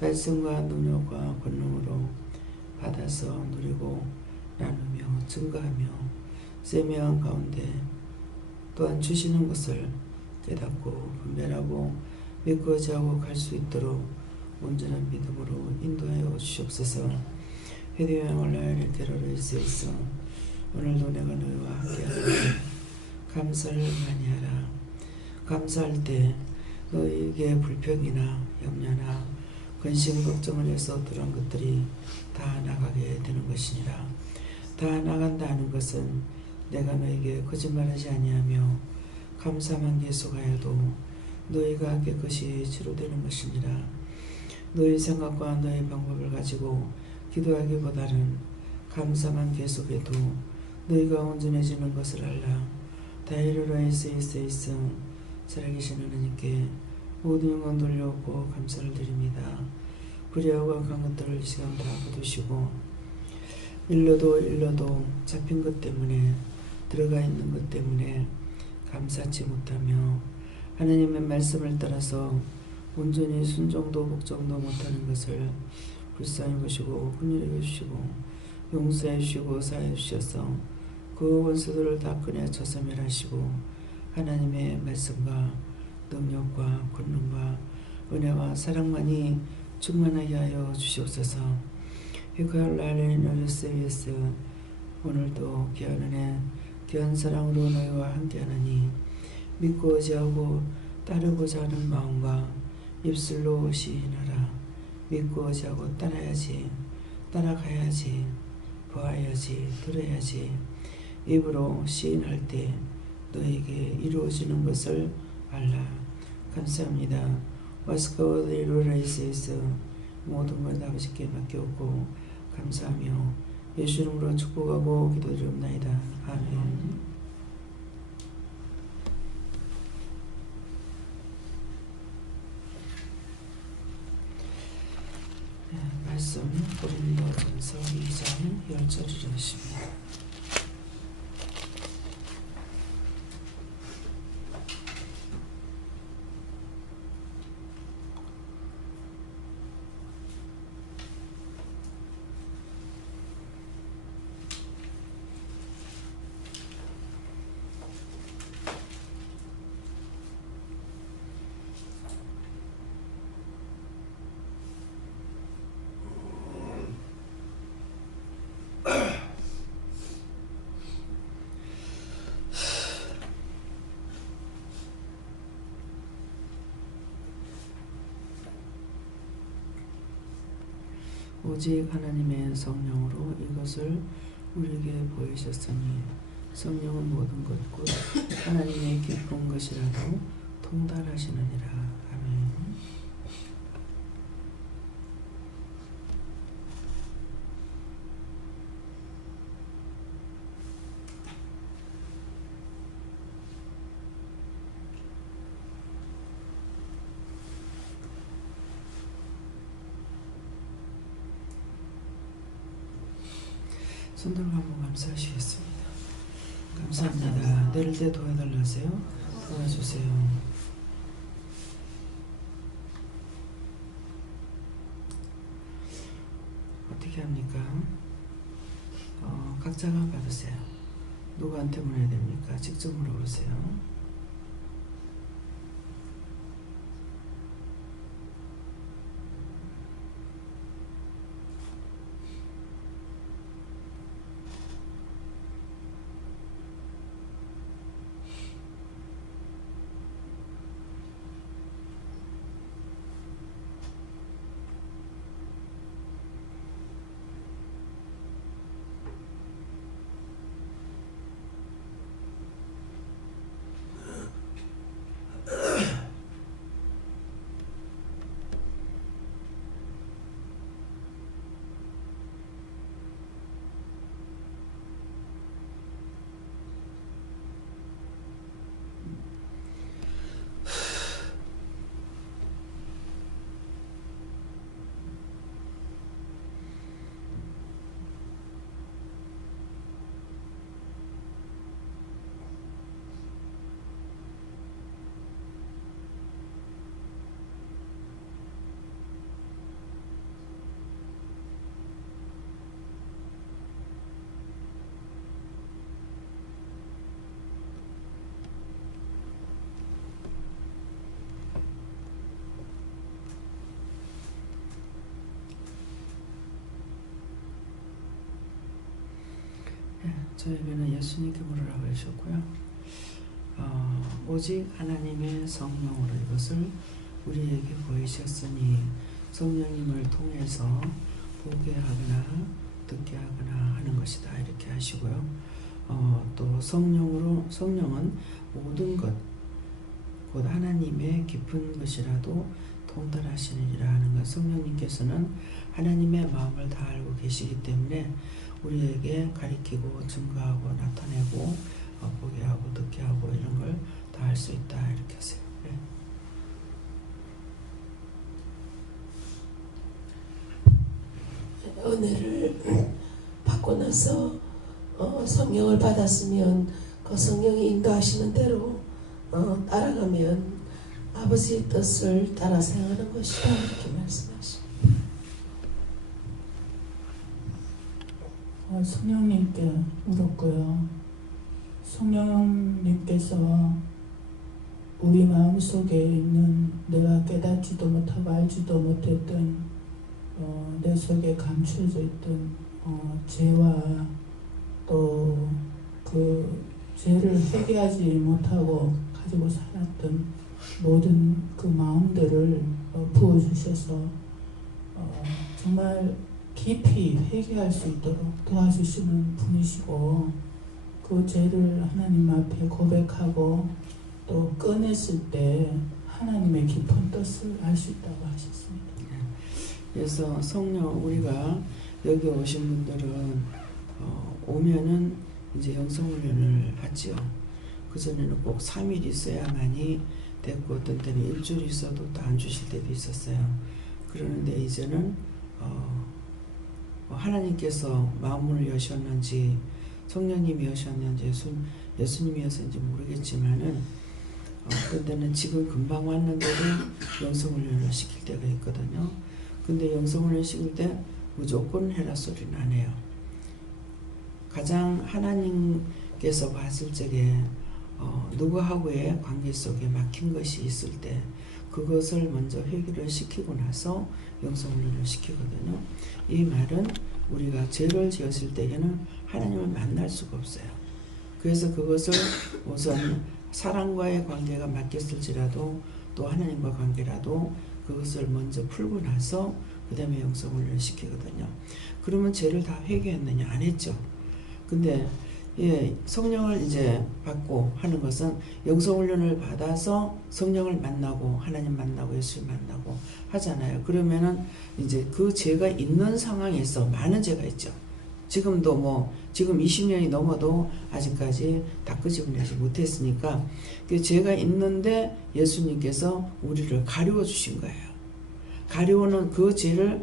말씀과 능력과 권능으로 받아서 누리고 나누며 증거하며 세미한 가운데 또한 주시는 것을 깨닫고 분별하고 믿고 의지하고 갈 수 있도록 온전한 믿음으로 인도하여 주시옵소서. 회개여행을 나열의 게러를 있어 오늘도 내가 너희와 함께하노니 감사를 많이 하라. 감사할 때 너희에게 불평이나 염려나 근심 걱정을 해서 들어온 것들이 다 나가게 되는 것이니라. 다 나간다 하는 것은 내가 너에게 거짓말하지 아니하며 감사만 계속하여도 너희가 깨끗이 치료되는 것이니라. 너희 생각과 너희 방법을 가지고 기도하기보다는 감사만 계속해도 너희가 온전해지는 것을 알라. 다이르라이스 살아계신 하나님께 모든 영광 돌려오고 감사를 드립니다. 불의하고 악한 것들을 이 시간 다 거두시고 일러도 잡힌 것 때문에 들어가 있는 것 때문에 감사치 못하며 하나님의 말씀을 따라서 온전히 순종도 복종도 못하는 것을 불쌍히 보시고 긍휼히 주시고 용서해 주시고 사해 주셔서 그 원수들을 다 꺼내쳐서 멸하시고 하나님의 말씀과 능력과 권능과 은혜와 사랑만이 충만하게 하여 주시옵소서. 오늘도 귀한 은혜 귀한 사랑으로 너희와 함께하나니 믿고 의지하고 따르고자 하는 마음과 입술로 시인하라. 믿고 의지하고 따라가야지 보아야지 들어야지 입으로 시인할 때 너에게 이루어지는 것을 알라. 감사합니다. 와스카와 이루라이스에서 모든 걸 아버지께 맡겨오고 감사하며 예수 이름으로 축복하고 기도드리옵나이다. 아멘. 말씀 고린도전서 2장 10절을 읽으십니다. 오직 하나님의 성령으로 이것을 우리에게 보이셨으니 성령은 모든 것 곧 하나님의 기쁜 것이라도 통달하시느니라. 아멘. 손들고 한번 감사하시겠습니다. 감사합니다. 내릴 때 도와달라세요. 도와주세요. 어떻게 합니까? 각자가 받으세요. 누구한테 보내야 됩니까? 직접 물어보세요. 저에게는 예수님께 물으라고 하셨고요. 오직 하나님의 성령으로 이것을 우리에게 보이셨으니 성령님을 통해서 보게 하거나 듣게 하거나 하는 것이다 이렇게 하시고요. 또 성령은 모든 것 곧 하나님의 깊은 것이라도 통달하시느니라 하는 것. 성령님께서는 하나님의 마음을 다 알고 계시기 때문에 우리에게 가리키고 증거하고 나타내고 보게 하고 듣게 하고 이런 걸 다 할 수 있다 이렇게 하세요. 은혜를 받고 나서 성령을 받았으면 그 성령이 인도하시는 대로 따라가면 아버지의 뜻을 따라 생각하는 것이다 이렇게 말씀하십니다. 성령님께 물었고요. 성령님께서 우리 마음속에 있는 내가 깨닫지도 못하고 알지도 못했던 내 속에 감추어져 있던 죄와 또 그 죄를 회개하지 못하고 가지고 살았던 모든 그 마음들을 부어주셔서 정말 깊이 회개할 수 있도록 도와주시는 분이시고 그 죄를 하나님 앞에 고백하고 또 꺼냈을 때 하나님의 깊은 뜻을 알 수 있다고 하셨습니다. 그래서 성령 우리가 여기 오신 분들은 오면은 이제 영성훈련을 하죠. 그전에는 꼭 3일 있어야만이 됐고 어떤 때는 일주일 있어도 또 안 주실 때도 있었어요. 그러는데 이제는 하나님께서 마음문을 여셨는지 성령님이 여셨는지 예수님이었는지 모르겠지만은 어떤 때는 지금 금방 왔는데도 영성훈련을 시킬 때가 있거든요. 근데 영성훈련 시킬 때 무조건 해라 소리는 안 해요. 가장 하나님께서 봤을 적에 누구하고의 관계 속에 막힌 것이 있을 때 그것을 먼저 회개를 시키고 나서 영성훈련을 시키거든요. 이 말은 우리가 죄를 지었을 때에는 하나님을 만날 수가 없어요. 그래서 그것을 우선 사랑과의 관계가 막혔을지라도 또 하나님과 관계라도 그것을 먼저 풀고 나서 그 다음에 영성훈련을 시키거든요. 그러면 죄를 다 회개했느냐? 안 했죠. 근데 성령을 이제 받고 하는 것은 영성훈련을 받아서 성령을 만나고 하나님 만나고 예수를 만나고 하잖아요. 그러면은 이제 그 죄가 있는 상황에서 많은 죄가 있죠. 지금도 지금 20년이 넘어도 아직까지 다 끄집어내지 못했으니까 그 죄가 있는데 예수님께서 우리를 가리워 주신 거예요. 가려우는 그 죄를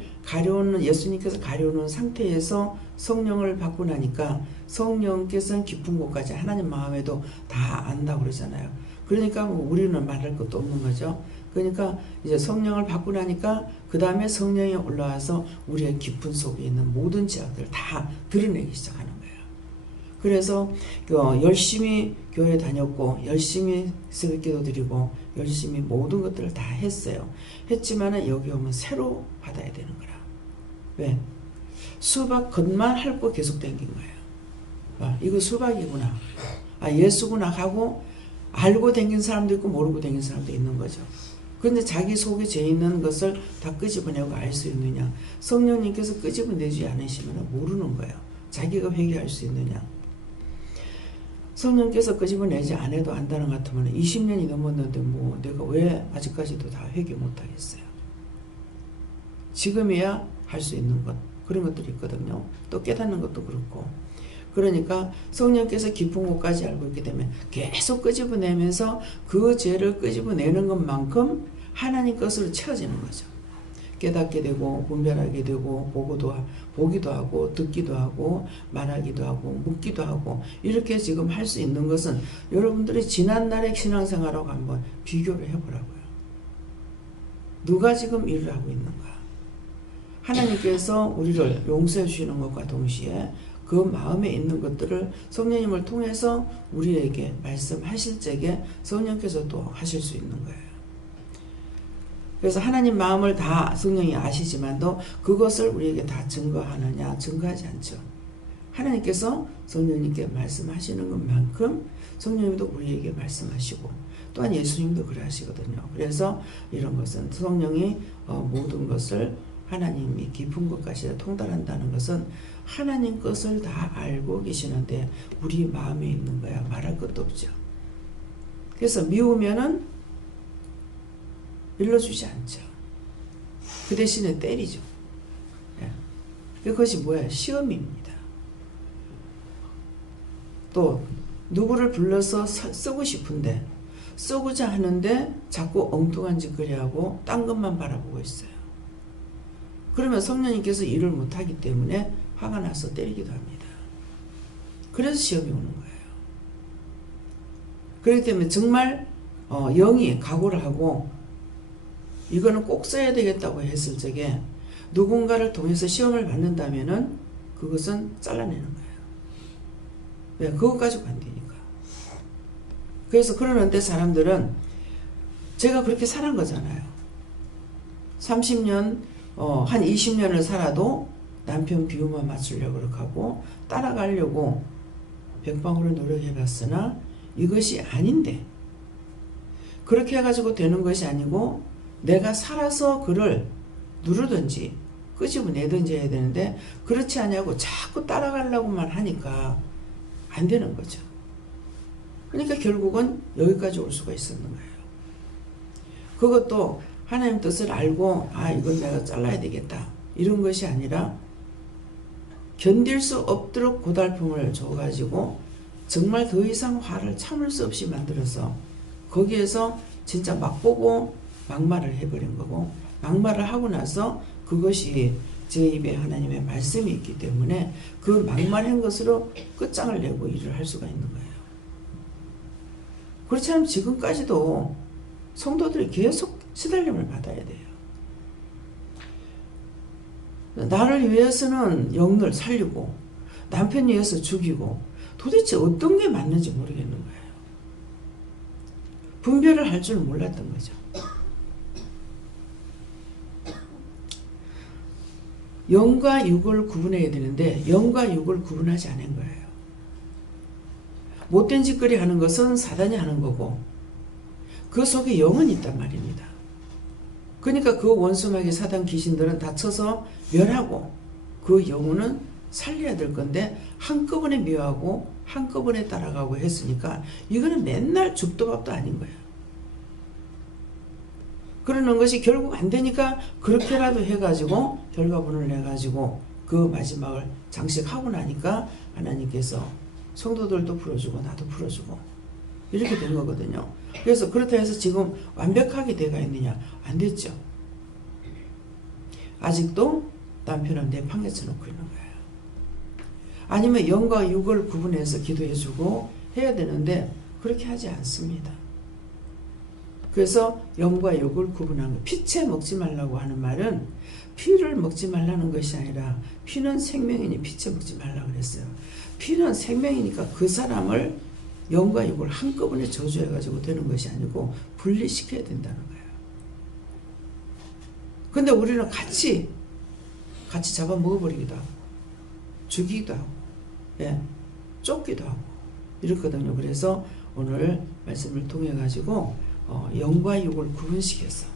예수님께서 가려우는 상태에서 성령을 받고 나니까 성령께서는 깊은 곳까지 하나님 마음에도 다 안다고 그러잖아요. 그러니까 우리는 말할 것도 없는 거죠. 그러니까 이제 성령을 받고 나니까 그 다음에 성령이 올라와서 우리의 깊은 속에 있는 모든 죄악들을 다 드러내기 시작하는 거예요. 그래서 열심히 교회 다녔고 열심히 새벽기도 드리고 열심히 모든 것들을 다 했어요. 했지만은 여기 오면 새로 받아야 되는 거라. 왜? 수박 겉만 핥고 계속 댕긴 거예요. 이거 수박이구나. 예수구나 하고 알고 댕긴 사람도 있고 모르고 댕긴 사람도 있는 거죠. 그런데 자기 속에 죄 있는 것을 다 끄집어내고 알 수 있느냐? 성령님께서 끄집어내지 않으시면 모르는 거예요. 자기가 회개할 수 있느냐? 성령께서 끄집어내지 않아도 안다는 것 같으면 20년이 넘었는데 내가 왜 아직까지도 다 회개 못하겠어요? 지금이야 할 수 있는 것 그런 것들이 있거든요. 또 깨닫는 것도 그렇고 그러니까 성령께서 깊은 곳까지 알고 있기 때문에 계속 끄집어내면서 그 죄를 끄집어내는 것만큼 하나님 것으로 채워지는 거죠. 깨닫게 되고 분별하게 되고 보기도 하고 듣기도 하고 말하기도 하고 묻기도 하고 이렇게 지금 할 수 있는 것은 여러분들이 지난날의 신앙생활하고 한번 비교를 해보라고요. 누가 지금 일을 하고 있는가? 하나님께서 우리를 용서해 주시는 것과 동시에 그 마음에 있는 것들을 성령님을 통해서 우리에게 말씀하실 적에 성령께서 또 하실 수 있는 거예요. 그래서 하나님 마음을 다 성령이 아시지만도 그것을 우리에게 다 증거하느냐? 증거하지 않죠. 하나님께서 성령님께 말씀하시는 것만큼 성령님도 우리에게 말씀하시고 또한 예수님도 그래 하시거든요. 그래서 이런 것은 성령이 모든 것을 하나님이 깊은 것까지 통달한다는 것은 하나님 것을 다 알고 계시는데 우리 마음에 있는 거야 말할 것도 없죠. 그래서 미우면은 일러주지 않죠. 그 대신에 때리죠. 예. 그것이 뭐야? 시험입니다. 또 누구를 불러서 쓰고 싶은데 쓰고자 하는데 자꾸 엉뚱한 짓거리 하고 딴 것만 바라보고 있어요. 그러면 성령님께서 일을 못하기 때문에 화가 나서 때리기도 합니다. 그래서 시험이 오는 거예요. 그렇기 때문에 정말 영이 각오를 하고 이거는 꼭 써야 되겠다고 했을 적에 누군가를 통해서 시험을 받는다면은 그것은 잘라내는 거예요. 왜? 그것 가지고 안 되니까. 그래서 그러는데 사람들은 제가 그렇게 살은 거잖아요. 30년, 한 20년을 살아도 남편 비유만 맞추려고 그렇게 하고 따라가려고 백방으로 노력해봤으나 이것이 아닌데 그렇게 해가지고 되는 것이 아니고 내가 살아서 그를 누르든지 끄집어내든지 해야 되는데 그렇지 않냐고 자꾸 따라가려고만 하니까 안 되는 거죠. 그러니까 결국은 여기까지 올 수가 있었는 거예요. 그것도 하나님 뜻을 알고 이건 내가 잘라야 되겠다 이런 것이 아니라 견딜 수 없도록 고달픔을 줘가지고 정말 더 이상 화를 참을 수 없이 만들어서 거기에서 진짜 막보고 막말을 해버린 거고 막말을 하고 나서 그것이 제 입에 하나님의 말씀이 있기 때문에 그 막말한 것으로 끝장을 내고 일을 할 수가 있는 거예요. 그렇지 않으면 지금까지도 성도들이 계속 시달림을 받아야 돼요. 나를 위해서는 영을 살리고 남편 위해서 죽이고 도대체 어떤 게 맞는지 모르겠는 거예요. 분별을 할 줄 몰랐던 거죠. 영과 육을 구분해야 되는데 영과 육을 구분하지 않은 거예요. 못된 짓거리 하는 것은 사단이 하는 거고 그 속에 영은 있단 말입니다. 그러니까 그 원수마귀 사단 귀신들은 다쳐서 멸하고 그 영혼은 살려야 될 건데 한꺼번에 멸하고 한꺼번에 따라가고 했으니까 이거는 맨날 죽도 밥도 아닌 거예요. 그러는 것이 결국 안 되니까 그렇게라도 해가지고 결과분을 내가지고 그 마지막을 장식하고 나니까 하나님께서 성도들도 풀어주고 나도 풀어주고 이렇게 된 거거든요. 그래서 그렇다 해서 지금 완벽하게 돼가 있느냐? 안 됐죠. 아직도 남편은 내 방에 쳐놓고 있는 거예요. 아니면 영과 육을 구분해서 기도해주고 해야 되는데 그렇게 하지 않습니다. 그래서 영과 육을 구분한 거. 피채 먹지 말라고 하는 말은 피를 먹지 말라는 것이 아니라 피는 생명이니 피채 먹지 말라고 그랬어요. 피는 생명이니까 그 사람을 영과 육을 한꺼번에 저주해가지고 되는 것이 아니고 분리시켜야 된다는 거예요. 근데 우리는 같이 잡아 먹어버리기도 하고 죽이기도 하고 쫓기도 하고 이렇거든요. 그래서 오늘 말씀을 통해 가지고 영과 육을 구분시켜서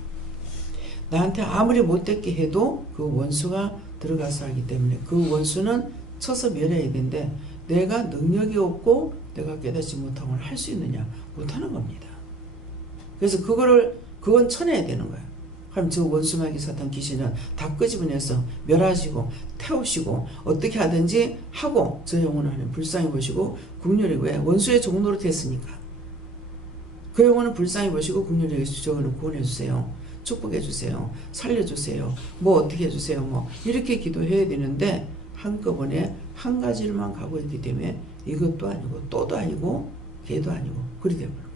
나한테 아무리 못됐게 해도 그 원수가 들어가서 하기 때문에 그 원수는 쳐서 멸해야 되는데 내가 능력이 없고 내가 깨닫지 못하고 할 수 있느냐? 못하는 겁니다. 그래서 그건 쳐내야 되는 거예요. 그럼 저 원수마귀 사탄 귀신은 다 끄집어내서 멸하시고 태우시고 어떻게 하든지 하고 저 영혼은 불쌍히 보시고 국률이 왜? 원수의 종로로 됐으니까. 그 영혼은 불쌍히 보시고 국률이 저거는 구원해 주세요. 축복해 주세요. 살려주세요. 뭐 어떻게 해주세요. 뭐 이렇게 기도해야 되는데 한꺼번에 한 가지로만 가고 있기 때문에 이것도 아니고 또도 아니고 걔도 아니고 그리 되는 거예요.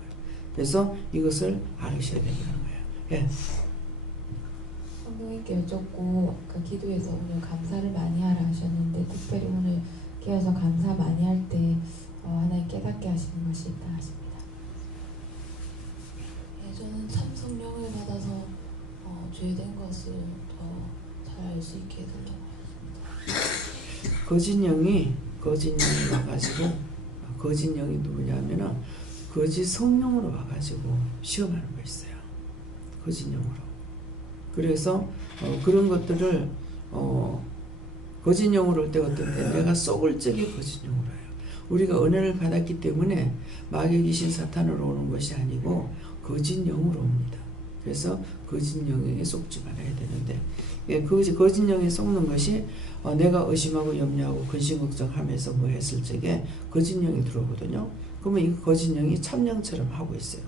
그래서 이것을 알으셔야 되는 거예요. 예. 성령님께 여쭙고 아까 기도에서 오늘 감사를 많이 하라 하셨는데 특별히 오늘 깨어서 감사 많이 할 때 하나님 깨닫게 하시는 것이 있다 하십니다. 저는 참 성령을 받아서 죄된 것을 더 잘 알 수 있게 해달라고 하십니다. 거짓 영이 거짓 영이 와가지고, 거짓 영이 누구냐면은 거짓 성령으로 와가지고 시험하는 거 있어요. 거짓 영으로. 그래서 그런 것들을 거짓 영으로 올 때가 어떤데, 내가 속을 적이 거짓 영으로 와요. 우리가 은혜를 받았기 때문에 마귀 귀신 사탄으로 오는 것이 아니고 거짓 영으로 옵니다. 그래서 거짓 영에 속지 말아야 되는데, 거짓 영에 속는 것이 내가 의심하고 염려하고 근심 걱정하면서 뭐 했을 적에 거짓 영이 들어오거든요. 그러면 이 거짓 영이 참영처럼 하고 있어요.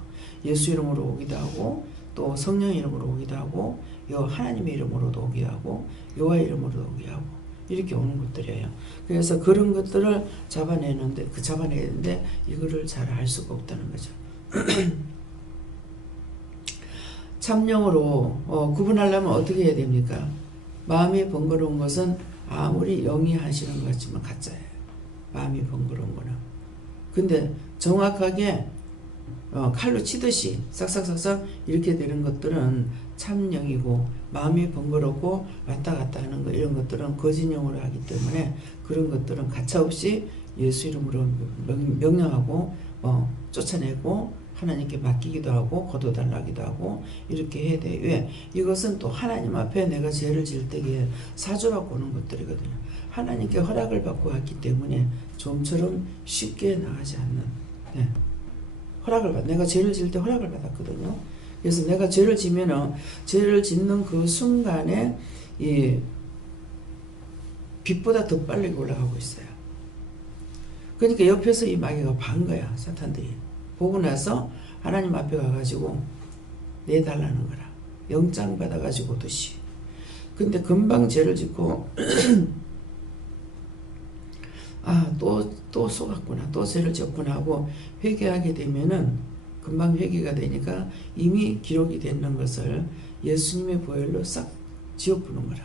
예수 이름으로 오기도 하고, 또 성령 이름으로 오기도 하고, 하나님의 이름으로도 오기도 하고, 여호와 이름으로도 오기도 하고, 이렇게 오는 것들이에요. 그래서 그런 것들을 잡아내는데 이거를 잘 알 수가 없다는 거죠. 참영으로 구분하려면 어떻게 해야 됩니까? 마음이 번거로운 것은 아무리 영이 하시는 것 같지만 가짜예요. 마음이 번거로운 거는. 근데 정확하게 칼로 치듯이 싹싹싹싹 이렇게 되는 것들은 참영이고, 마음이 번거롭고 왔다 갔다 하는 거, 이런 것들은 거짓 영으로 하기 때문에 그런 것들은 가차없이 예수 이름으로 명령하고 쫓아내고 하나님께 맡기기도 하고 거둬달라기도 하고 이렇게 해야 돼요. 왜? 이것은 또 하나님 앞에 내가 죄를 지을 때에 사주받고 오는 것들이거든요. 하나님께 허락을 받고 왔기 때문에 좀처럼 쉽게 나가지 않는, 내가 죄를 지을 때 허락을 받았거든요. 그래서 내가 죄를 지면은 죄를 짓는 그 순간에 이 빛보다 더 빨리 올라가고 있어요. 그러니까 옆에서 이 마귀가 반 거야. 사탄들이 보고 나서 하나님 앞에 가가지고 내달라는 거라. 영장 받아가지고 오듯이. 근데 금방 죄를 짓고 또 속았구나, 또 죄를 지었구나 하고 회개하게 되면은 금방 회개가 되니까 이미 기록이 되는 것을 예수님의 보혈로 싹 지워부는 거라.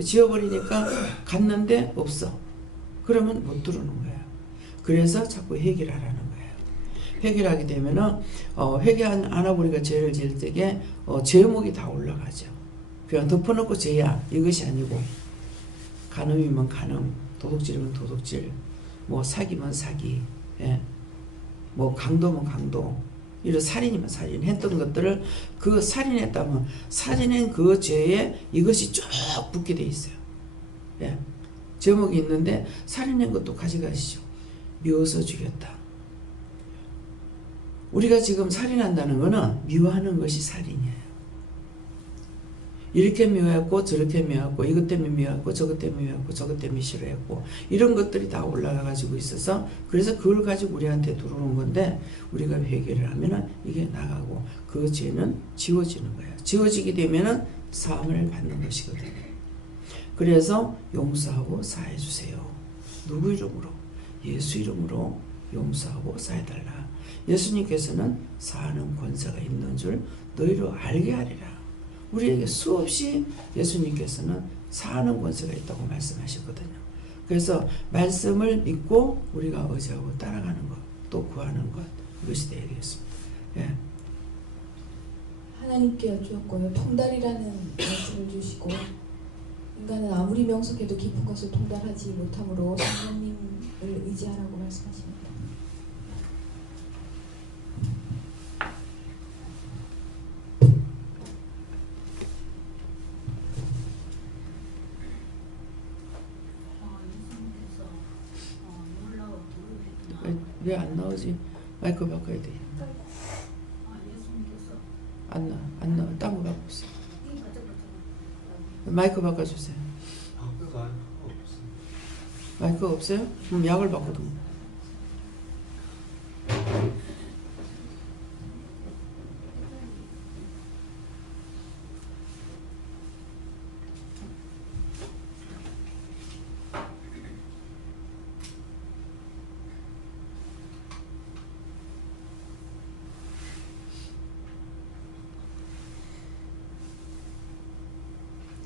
지워버리니까 갔는데 없어. 그러면 못 들어오는 거야. 그래서 자꾸 회개를 하라는 거예요. 회개를 하게 되면은 회개 안 하고 우리가 죄를 지을 때에 제목이 다 올라가죠. 그냥 덮어놓고 죄야 이것이 아니고, 간음이면 간음, 도둑질이면 도둑질, 뭐 사기면 사기, 뭐 강도면 강도, 이런 살인이면 살인 했던 것들을 그 살인했다면 살인한 그 죄에 이것이 쭉 붙게 돼 있어요. 제목이 있는데 살인한 것도 가져가시죠. 미워서 죽였다. 우리가 지금 살인한다는 거는 미워하는 것이 살인이에요. 이렇게 미워했고 저렇게 미워했고, 이것 때문에 미워했고 저것 때문에 미워했고 저것 때문에 싫어했고, 이런 것들이 다 올라가 가지고 있어서, 그래서 그걸 가지고 우리한테 들어오는 건데, 우리가 회개를 하면은 이게 나가고 그 죄는 지워지는 거예요. 지워지게 되면은 사함을 받는 것이거든요. 그래서 용서하고 사해 주세요. 누구 이름으로? 예수 이름으로 용서하고 사해달라. 예수님께서는 사하는 권세가 있는 줄 너희로 알게 하리라. 우리에게 수없이 예수님께서는 사하는 권세가 있다고 말씀하셨거든요. 그래서 말씀을 믿고 우리가 의지하고 따라가는 것, 또 구하는 것, 이것이 되어야 되겠습니다. 하나님께 여쭈었고요. 통달이라는 말씀을 주시고, 인간은 아무리 명석해도 깊은 것을 통달하지 못하므로 성령님을 의지하라고 말씀하십니다. 왜 안 나오지? 마이크 바꿔야 돼. 안 나와. 딴 거 바꿔 없어. 마이크 바꿔주세요. 마이크가 없어요? 그럼 약을 바꿔도.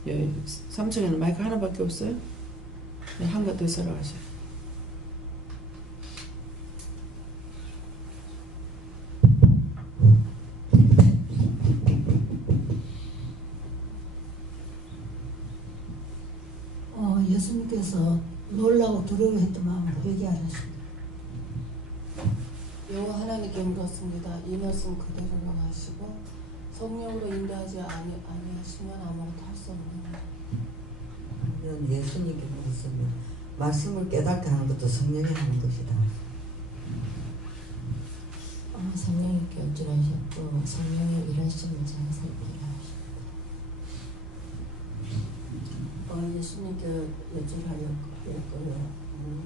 예, 3층에는 마이크 하나밖에 없어요? 네, 한 거 더 사러 가세요. 예수님께서 놀라고 두려워했던 마음으로 회개하라 하십니다. 여호와 하나님께 물었습니다. 이 말씀 그대로 명하시고 성령으로 인도하지 아니하시면 아무것도 할 수 없느니라. 이건 예수님께 물었습니다. 말씀을 깨닫게 하는 것도 성령이 하는 것이다. 성령이 견줄하셨고 성령의 일하심을 잘 살피라 하십니다. 예수님께 여쭤하였고요.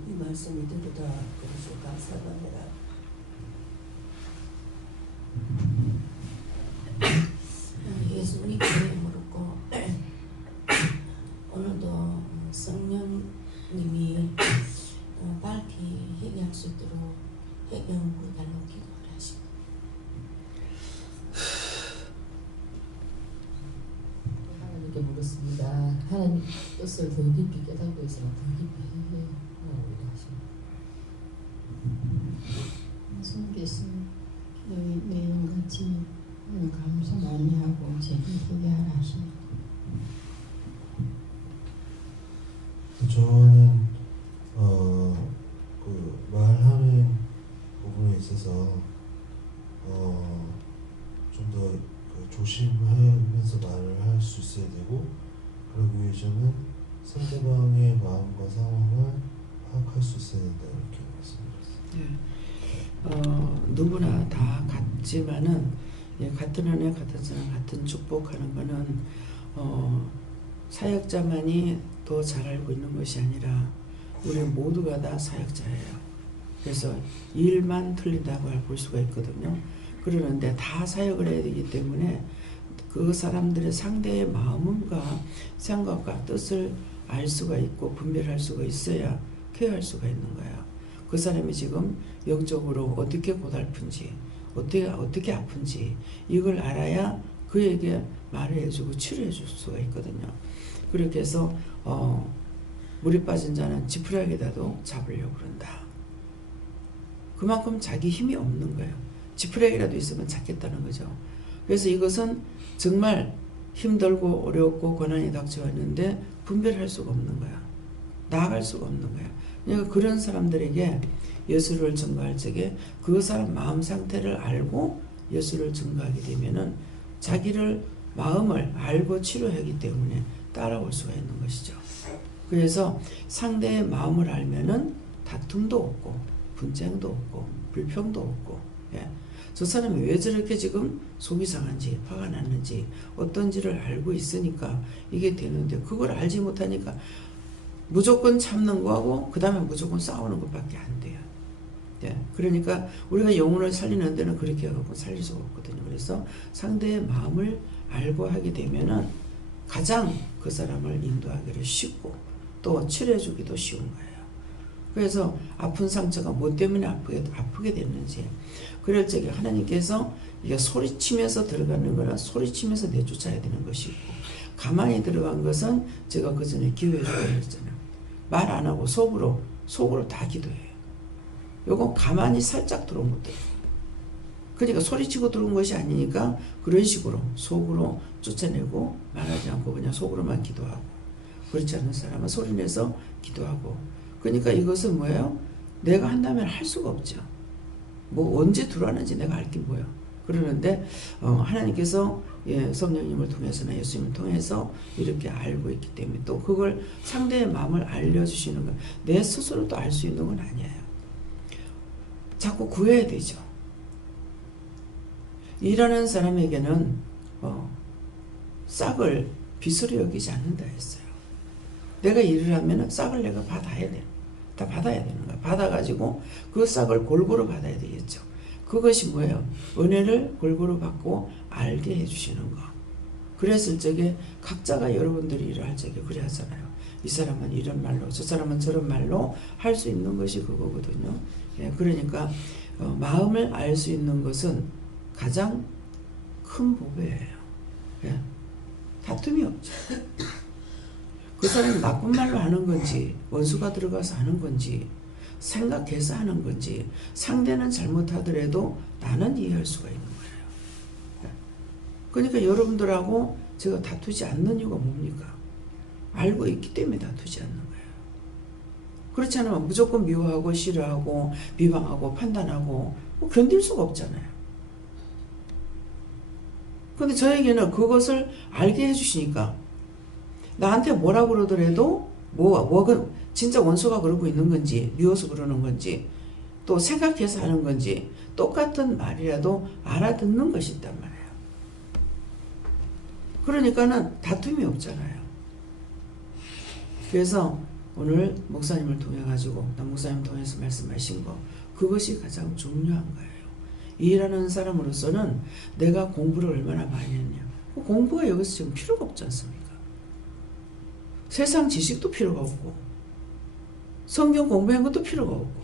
이 말씀 이대로 다 그러시고 감사합니다. 예수님께 물었고 오늘도 성령님이 밝히 회개할 수 있도록 회개를 달라고 기도를 하십니다. 하나님께 물었습니다. 하나님 뜻을 더 깊이 깨닫고 있으면 더 깊이 회개하라고 하십니다. 예수님께서 기도의 내용같이 감사 많이 하고 제게 회개하라 하십니다. 저는 그 말하는 부분에 있어서 좀 더 조심하면서 말을 할 수 있어야 되고, 그러기 위해서는 상대방의 마음과 상황을 파악할 수 있어야 된다, 이렇게 말씀드렸습니다. 누구나 다 같지만은 같은 은혜, 같은 사랑, 같은 축복하는 거는 사역자만이 더 잘 알고 있는 것이 아니라 우리 모두가 다 사역자예요. 그래서 일만 틀린다고 볼 수가 있거든요. 그러는데 다 사역을 해야 되기 때문에 그 사람들의 상대의 마음과 생각과 뜻을 알 수가 있고 분별할 수가 있어야 케어할 수가 있는 거예요. 그 사람이 지금 영적으로 어떻게 고달픈지, 어떻게 아픈지 이걸 알아야 그에게 말을 해주고 치료해 줄 수가 있거든요. 그렇게 해서 물에 빠진 자는 지푸라기라도 잡으려고 그런다. 그만큼 자기 힘이 없는 거예요. 지푸라기라도 있으면 잡겠다는 거죠. 그래서 이것은 정말 힘들고 어렵고 고난이 닥쳐왔는데 분별할 수가 없는 거야. 나아갈 수가 없는 거야. 그러니까 그런 사람들에게 예수를 증거할 적에 그 사람 마음 상태를 알고 예수를 증거하게 되면은 자기를 마음을 알고 치료하기 때문에 따라올 수가 있는 것이죠. 그래서 상대의 마음을 알면은 다툼도 없고 분쟁도 없고 불평도 없고, 저 사람이 왜 저렇게 지금 속이 상한지 화가 났는지 어떤지를 알고 있으니까 이게 되는데, 그걸 알지 못하니까 무조건 참는 거하고 그 다음에 무조건 싸우는 것밖에 안 돼요. 그러니까 우리가 영혼을 살리는 데는 그렇게 하고 살릴 수가 없거든요. 그래서 상대의 마음을 알고 하게 되면은 가장 그 사람을 인도하기를 쉽고 또 치료해주기도 쉬운 거예요. 그래서 아픈 상처가 뭐 때문에 아프게 됐는지, 그럴 적에 하나님께서 이게 소리치면서 들어가는 거는 소리치면서 내쫓아야 되는 것이 있고, 가만히 들어간 것은 제가 그 전에 기도해주고 그랬잖아요. 말 안 하고 속으로 다 기도해요. 요건 가만히 살짝 들어온 것도 그러니까 소리치고 들어온 것이 아니니까 그런 식으로 속으로 쫓아내고 말하지 않고 그냥 속으로만 기도하고, 그렇지 않은 사람은 소리내서 기도하고. 그러니까 이것은 뭐예요? 내가 한다면 할 수가 없죠. 뭐 언제 들어왔는지 내가 알 게 뭐예요. 그러는데 하나님께서 성령님을 통해서나 예수님을 통해서 이렇게 알고 있기 때문에 또 그걸 상대의 마음을 알려주시는 건 내 스스로도 알 수 있는 건 아니에요. 자꾸 구해야 되죠. 일하는 사람에게는 싹을 빚으로 여기지 않는다 했어요. 내가 일을 하면 싹을 내가 받아야 되는 거야. 받아가지고 그 싹을 골고루 받아야 되겠죠. 그것이 뭐예요? 은혜를 골고루 받고 알게 해주시는 거. 그랬을 적에 각자가 여러분들이 일을 할 적에 그래 하잖아요. 이 사람은 이런 말로, 저 사람은 저런 말로 할 수 있는 것이 그거거든요. 그러니까 마음을 알 수 있는 것은 가장 큰 보배예요. 다툼이 없죠. 그 사람이 나쁜 말로 하는 건지, 원수가 들어가서 하는 건지, 생각해서 하는 건지, 상대는 잘못하더라도 나는 이해할 수가 있는 거예요. 그러니까 여러분들하고 제가 다투지 않는 이유가 뭡니까? 알고 있기 때문에 다투지 않는 거예요. 그렇지 않으면 무조건 미워하고 싫어하고 비방하고 판단하고 뭐 견딜 수가 없잖아요. 근데 저에게는 그것을 알게 해주시니까 나한테 뭐라 그러더라도 진짜 원수가 그러고 있는 건지 미워서 그러는 건지 또 생각해서 하는 건지 똑같은 말이라도 알아듣는 것이 있단 말이에요. 그러니까는 다툼이 없잖아요. 그래서 오늘 목사님을 통해 가지고 남 목사님 통해서 말씀하신 거 그것이 가장 중요한 거예요. 일하는 사람으로서는 내가 공부를 얼마나 많이 했냐. 공부가 여기서 지금 필요가 없지 않습니까? 세상 지식도 필요가 없고 성경 공부한 것도 필요가 없고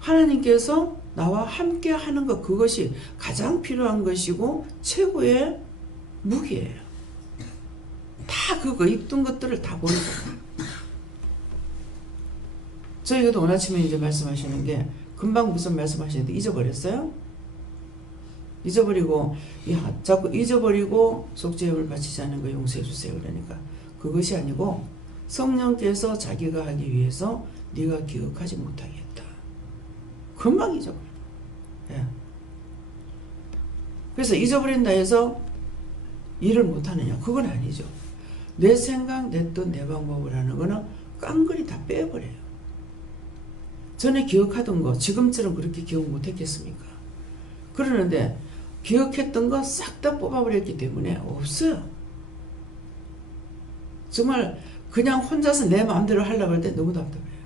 하나님께서 나와 함께 하는 것 그것이 가장 필요한 것이고 최고의 무기예요. 다 그거 있던 것들을 다 버리잖아요. 저희가 오늘 아침에 이제 말씀하시는 게 금방 무슨 말씀하시는데 잊어버렸어요? 잊어버리고 자꾸 잊어버리고 속죄함을 바치지 않는 거 용서해 주세요. 그러니까 그것이 아니고 성령께서 자기가 하기 위해서 네가 기억하지 못하겠다. 금방 잊어버려. 예. 그래서 잊어버린다 해서 일을 못하느냐? 그건 아니죠. 내 생각, 내 뜻, 내 방법을 하는 거는 깡그리 다 빼버려요. 전에 기억하던 거 지금처럼 그렇게 기억 못했겠습니까? 그러는데 기억했던 거 싹 다 뽑아버렸기 때문에 없어요. 정말 그냥 혼자서 내 마음대로 하려고 할 때 너무 답답해요.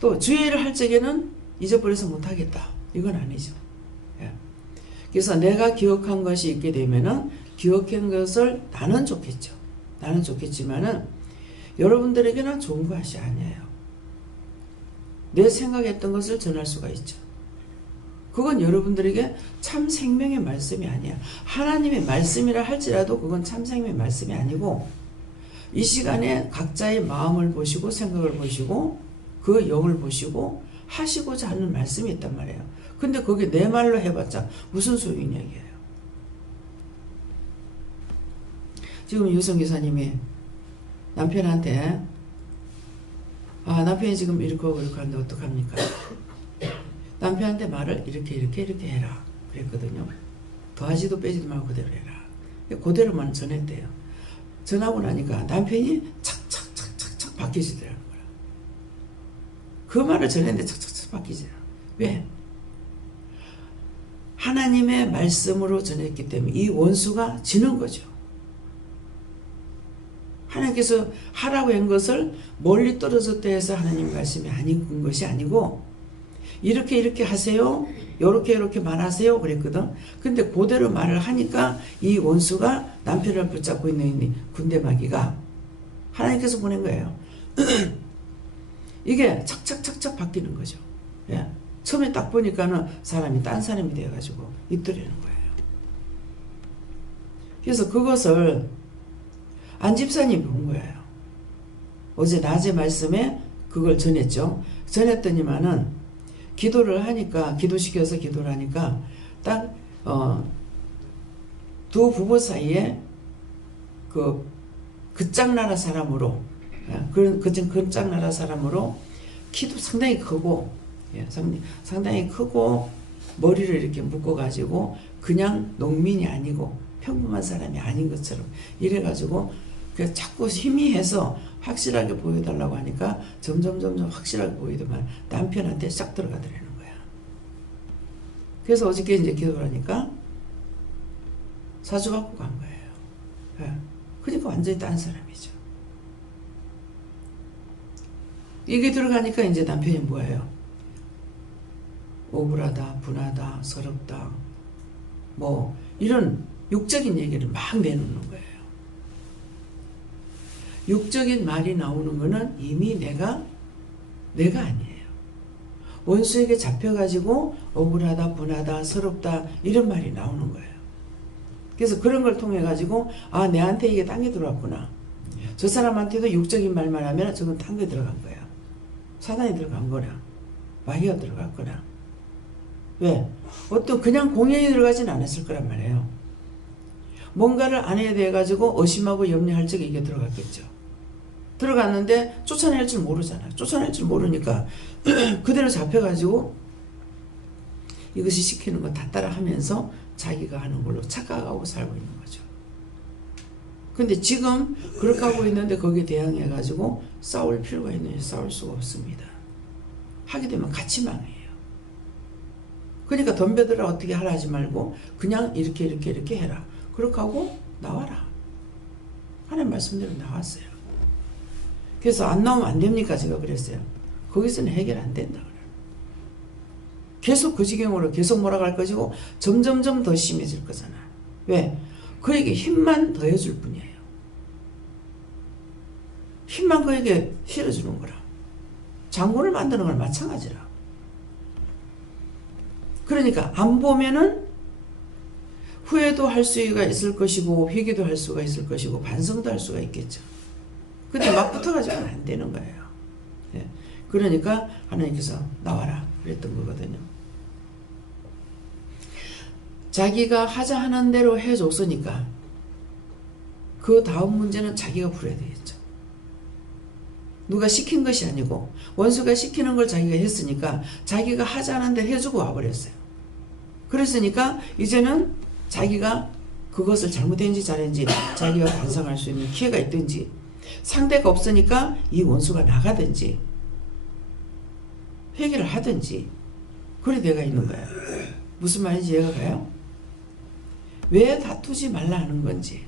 또 주의를 할 적에는 잊어버려서 못하겠다. 이건 아니죠. 예. 그래서 내가 기억한 것이 있게 되면은 기억한 것을 나는 좋겠죠. 나는 좋겠지만은 여러분들에게는 좋은 것이 아니에요. 내 생각했던 것을 전할 수가 있죠. 그건 여러분들에게 참 생명의 말씀이 아니야. 하나님의 말씀이라 할지라도 그건 참 생명의 말씀이 아니고 이 시간에 각자의 마음을 보시고 생각을 보시고 그 영을 보시고 하시고자 하는 말씀이 있단 말이에요. 근데 그게 내 말로 해봤자 무슨 소용이냐 이게요. 지금 유성 기사님이 남편한테 남편이 지금 이렇게 하는데 어떡합니까? 남편한테 말을 이렇게 해라 그랬거든요. 더하지도 빼지도 말고 그대로 해라. 그대로만 전했대요. 전하고 나니까 남편이 착착 바뀌시더라는 거야. 그 말을 전했는데 착착 바뀌지더라. 왜? 하나님의 말씀으로 전했기 때문에 이 원수가 지는 거죠. 하나님께서 하라고 한 것을 멀리 떨어졌다 해서 하나님 말씀이 아닌 것이 아니고 이렇게 하세요. 요렇게 말하세요. 그랬거든. 근데 그대로 말을 하니까 이 원수가 남편을 붙잡고 있는 이 군대마귀가 하나님께서 보낸 거예요. 이게 착착 바뀌는 거죠. 예. 처음에 딱 보니까는 사람이 딴 사람이 되어가지고 있더라는 거예요. 그래서 그것을 안 집사님이 본 거예요. 어제 낮에 말씀에 그걸 전했죠. 전했더니만은 기도를 하니까 기도시켜서 기도를 하니까 딱 두 부부 사이에 그 짝나라 사람으로 그 짝나라 사람으로 키도 상당히 크고 상당히 크고 머리를 이렇게 묶어가지고 그냥 농민이 아니고 평범한 사람이 아닌 것처럼 이래가지고 그래서 자꾸 희미해서 확실하게 보여달라고 하니까 점점 확실하게 보이더만 남편한테 싹 들어가더라는 거야. 그래서 어저께 이제 기도를 하니까 사주 갖고 간 거예요. 예. 그러니까 완전히 딴 사람이죠. 이게 들어가니까 이제 남편이 뭐예요? 억울하다, 분하다, 서럽다, 뭐 이런 육적인 얘기를 막 내놓는 거예요. 육적인 말이 나오는 거는 이미 내가 아니에요. 원수에게 잡혀가지고 억울하다, 분하다, 서럽다 이런 말이 나오는 거예요. 그래서 그런 걸 통해 가지고 내한테 이게 딴 게 들어왔구나. 저 사람한테도 육적인 말만 하면 저건 딴 게 들어간 거야. 사단이 들어간 거나 마귀가 들어갔거나. 왜? 어떤 그냥 공연이 들어가진 않았을 거란 말이에요. 뭔가를 안 해야 돼가지고 의심하고 염려할 적에 이게 들어갔겠죠. 들어갔는데 쫓아낼 줄 모르잖아. 쫓아낼 줄 모르니까 그대로 잡혀가지고 이것이 시키는 거 다 따라하면서 자기가 하는 걸로 착각하고 살고 있는 거죠. 근데 지금 그렇게 하고 있는데 거기에 대항해가지고 싸울 필요가 있느냐? 싸울 수가 없습니다. 하게 되면 같이 망해요. 그러니까 덤벼들어 어떻게 하라 하지 말고 그냥 이렇게 해라. 그렇게 하고 나와라. 하나님 말씀대로 나왔어요. 그래서 안 나오면 안 됩니까? 제가 그랬어요. 거기서는 해결 안 된다. 계속 그 지경으로 계속 몰아갈 것이고 점점점 더 심해질 거잖아. 왜? 그에게 힘만 더해줄 뿐이에요. 힘만 그에게 실어주는 거라. 장군을 만드는 건 마찬가지라. 그러니까 안 보면은 후회도 할 수가 있을 것이고 회개도 할 수가 있을 것이고 반성도 할 수가 있겠죠. 근데 막 붙어가지고는 안 되는 거예요. 예. 그러니까 하나님께서 나와라 그랬던 거거든요. 자기가 하자 하는 대로 해줬으니까 그 다음 문제는 자기가 풀어야 되겠죠. 누가 시킨 것이 아니고 원수가 시키는 걸 자기가 했으니까 자기가 하자는 대로 해주고 와버렸어요. 그랬으니까 이제는 자기가 그것을 잘못했는지 잘했는지 자기가 반성할 수 있는 기회가 있든지 상대가 없으니까 이 원수가 나가든지 회개를 하든지 그래 내가 있는 거야. 무슨 말인지 이해가 가요? 왜 다투지 말라 하는 건지.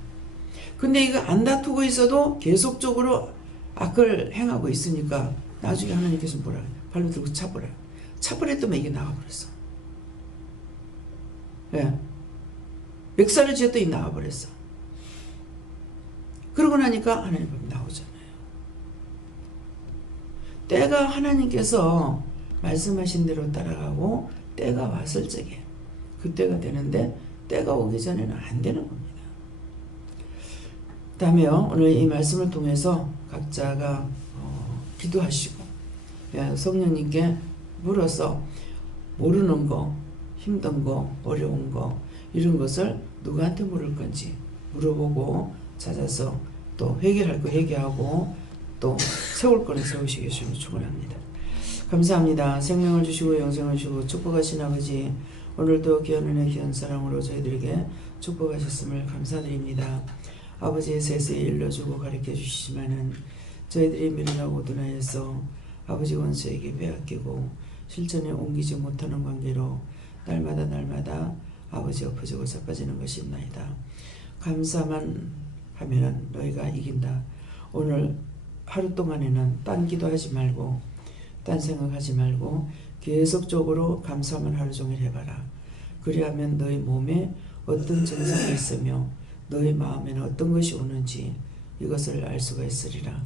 근데 이거 안 다투고 있어도 계속적으로 악을 행하고 있으니까 나중에 하나님께서 뭐라 해요? 발로 들고 차버려요. 차버렸더니 이게 나가버렸어. 예. 멱살을 쥐었더니 나가버렸어. 그러고 나니까 하나님 법이 나오잖아요. 때가 하나님께서 말씀하신 대로 따라가고 때가 왔을 적에 그때가 되는데 때가 오기 전에는 안 되는 겁니다. 다음에요. 오늘 이 말씀을 통해서 각자가 기도하시고 성령님께 물어서 모르는 거, 힘든 거, 어려운 거 이런 것을 누구한테 물을 건지 물어보고 찾아서 또 해결할 거 해결하고 또 세울 거는 세우시기 주시면 축원합니다. 감사합니다. 생명을 주시고 영생을 주시고 축복하신 아버지 오늘도 귀한 은혜 귀한 사랑으로 저희들에게 축복하셨음을 감사드립니다. 아버지의 세세에 일러주고 가르쳐 주시지만은 저희들이 미련하고 도나에서 아버지 원수에게 빼앗기고 실천에 옮기지 못하는 관계로 날마다 아버지 엎어지고 자빠지는 것이 있나이다. 감사만 하면은 너희가 이긴다. 오늘 하루 동안에는 딴 기도하지 말고 딴 생각하지 말고 계속적으로 감사만 하루 종일 해봐라. 그리하면 너희 몸에 어떤 증상이 있으며 너희 마음에는 어떤 것이 오는지 이것을 알 수가 있으리라.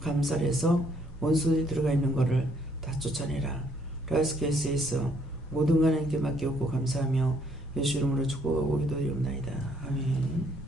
감사를 해서 원수들이 들어가 있는 것을 다 쫓아내라. 라스케스에서 모든 것 하나님께 맡기옵고 감사하며 예수 이름으로 축복하고 기도드리옵나이다. 아멘.